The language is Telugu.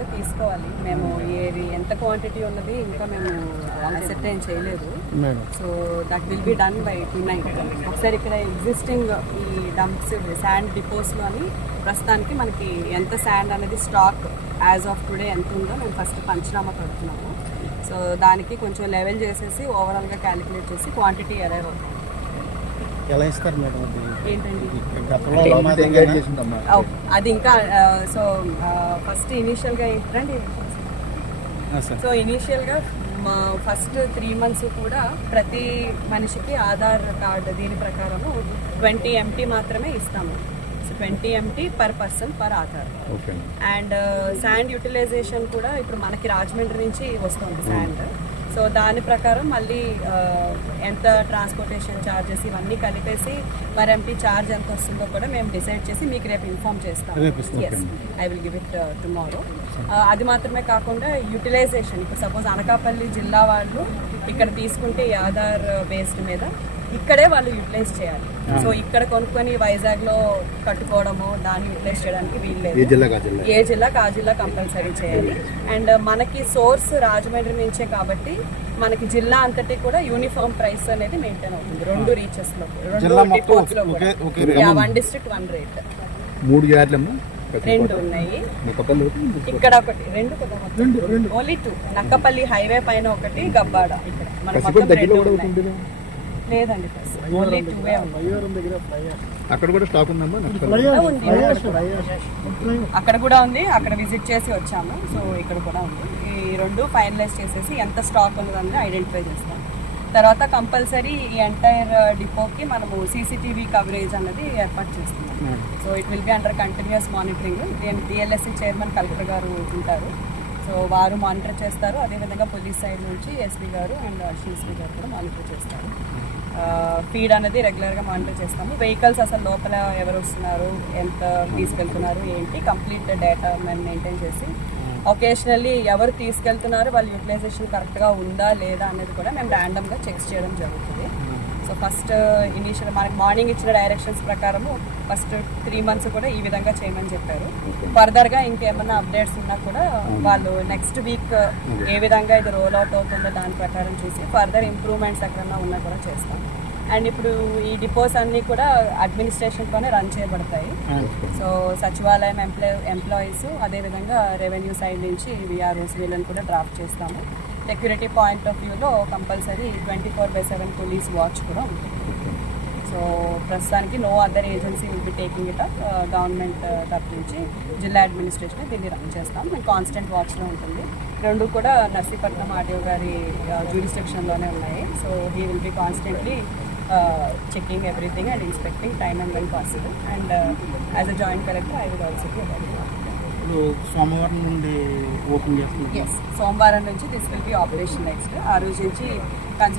అయితే తీసుకోవాలి. మేము ఏది ఎంత క్వాంటిటీ ఉన్నది ఇంకా మేము అసెర్టైన్ చేయలేదు. So that will be done by tonight. ఒకసారి ఇక్కడ ఎగ్జిస్టింగ్ ఈ డంప్స్ శాండ్ డిపోస్లో అని ప్రస్తుతానికి మనకి ఎంత శాండ్ అనేది స్టాక్ యాజ్ ఆఫ్ టుడే ఎంత ఉందో మేము ఫస్ట్ పంచనామా కడుతున్నాము. సో దానికి కొంచెం లెవెల్ చేసేసి ఓవరాల్గా క్యాలిక్యులేట్ చేసి క్వాంటిటీ అరైవ్ అవుతాం. ఎలా ఇస్తారు మేడం? ఏంటండి ఏంటండి అది ఇంకా సో ఫస్ట్ ఇనీషియల్గా ఏంటండి సో ఇనీషియల్గా మా ఫస్ట్ 3 months కూడా ప్రతి మనిషికి ఆధార్ కార్డు దీని ప్రకారము 20 MT మాత్రమే ఇస్తాము. So 20 MT per person per Aadhaar. And sand utilisation కూడా ఇప్పుడు మనకి రాజమండ్రి నుంచి వస్తుంది శాండ్. సో దాని ప్రకారం మళ్ళీ ఎంత ట్రాన్స్పోర్టేషన్ ఛార్జెస్ ఇవన్నీ కలిపేసి పర్ ఎంటీ ఛార్జ్ ఎంత వస్తుందో కూడా మేము డిసైడ్ చేసి మీకు రేపు ఇన్ఫార్మ్ చేస్తాం. Yes, I will give it tomorrow. అది మాత్రమే కాకుండా యూటిలైజేషన్ ఇప్పుడు సపోజ్ అనకాపల్లి జిల్లా వాళ్ళు ఇక్కడ తీసుకుంటే ఈ ఆధార్ బేస్డ్ మీద ఇక్కడే వాళ్ళు యూటిలైజ్ చేయాలి. సో ఇక్కడ కొనుక్కొని వైజాగ్లో కట్టుకోవడము దాన్ని యూటిలైజ్ చేయడానికి వీల్లేదు. ఏ జిల్లాకి ఆ జిల్లా కంపల్సరీ చేయాలి. అండ్ మనకి సోర్స్ రాజమండ్రి నుంచే కాబట్టి మనకి జిల్లా అంతటి కూడా యూనిఫామ్ ప్రైస్ అనేది మెయింటైన్ అవుతుంది 2 రీచెస్లో, 2 డిపోట్స్లో కూడా. 1 district 1 rate. 3 యార్డ్లు 2 ఉన్నాయి. ఇక్కడ ఒకటి 2 ఓన్లీ 2 నక్కపల్లి హైవే పైన ఒకటి, గబ్బాడ ఇక్కడ మన మొత్తం 2 ఉన్నాయి. లేదండి, ఓన్లీ 2 ఉన్నాయి. అక్కడ కూడా స్టాక్ ఉందమ్మా? అక్కడ కూడా ఉంది, అక్కడ విజిట్ చేసి వచ్చాము. సో ఇక్కడ కూడా ఉంది. ఈ 2 ఫైనలైజ్ చేసేసి ఎంత స్టాక్ ఉన్నదని ఐడెంటిఫై చేస్తాం. తర్వాత కంపల్సరీ ఈ ఎంటైర్ డిపోకి మనము CCTV కవరేజ్ అన్నది ఏర్పాటు చేస్తున్నాం. So it will be under continuous monitoring. DLSC chairman collector గారు ఉంటారు. సో వారు మానిటర్ చేస్తారు. అదేవిధంగా పోలీస్ సైడ్ నుంచి SP గారు అండ్ CSP గారు కూడా మానిటర్ చేస్తారు. ఫీడ్ అనేది రెగ్యులర్గా మానిటర్ చేస్తాము. వెహికల్స్ అసలు లోపల ఎవరు వస్తున్నారు, ఎంత తీసుకెళ్తున్నారు, ఏంటి కంప్లీట్ డేటా మేము మెయింటైన్ చేసి ఒకేషనల్లీ ఎవరు తీసుకెళ్తున్నారు వాళ్ళ యూటిలైజేషన్ కరెక్ట్గా ఉందా లేదా అనేది కూడా మేము ర్యాండమ్గా చెక్ చేయడం జరుగుతుంది. సో ఫస్ట్ ఇనీషియల్ మనకి మార్నింగ్ ఇచ్చిన డైరెక్షన్స్ ప్రకారము ఫస్ట్ 3 months కూడా ఈ విధంగా చేయమని చెప్పారు. ఫర్దర్గా ఇంకేమన్నా అప్డేట్స్ ఉన్నా కూడా వాళ్ళు నెక్స్ట్ వీక్ ఏ విధంగా ఇది రోల్ అవుట్ అవుతుందో దాని ప్రకారం చూసి ఫర్దర్ ఇంప్రూవ్మెంట్స్ ఎక్కడన్నా ఉన్నా కూడా చేస్తాం. అండ్ ఇప్పుడు ఈ డిపోస్ అన్నీ కూడా అడ్మినిస్ట్రేషన్తోనే రన్ చేయబడతాయి. సో సచివాలయం ఎంప్లాయీస్ అదేవిధంగా రెవెన్యూ సైడ్ నుంచి VROs వీళ్ళని కూడా డ్రాఫ్ట్ చేస్తాము. సెక్యూరిటీ పాయింట్ ఆఫ్ వ్యూలో కంపల్సరీ 24/7 పోలీస్ వాచ్ కూడా ఉంటుంది. సో ప్రస్తుతానికి no other agency will be taking it up. Government తరఫు నుంచి జిల్లా అడ్మినిస్ట్రేషన్ దీన్ని రన్ చేస్తాం. మేము కాన్స్టెంట్ వాచ్లో ఉంటుంది. 2 కూడా నర్సీపట్నం ఆర్డీఓ గారి జ్యూరిస్డిక్షన్లోనే ఉన్నాయి. So he will be constantly checking everything and inspecting time and when possible. And as a joint collector I will also be available. సోమవారం నుండి ఓపెన్ చేస్తున్నారు. సోమవారం నుంచి దిస్ విల్ బి ఆపరేషనలైజ్డ్. ఆ రోజు నుంచి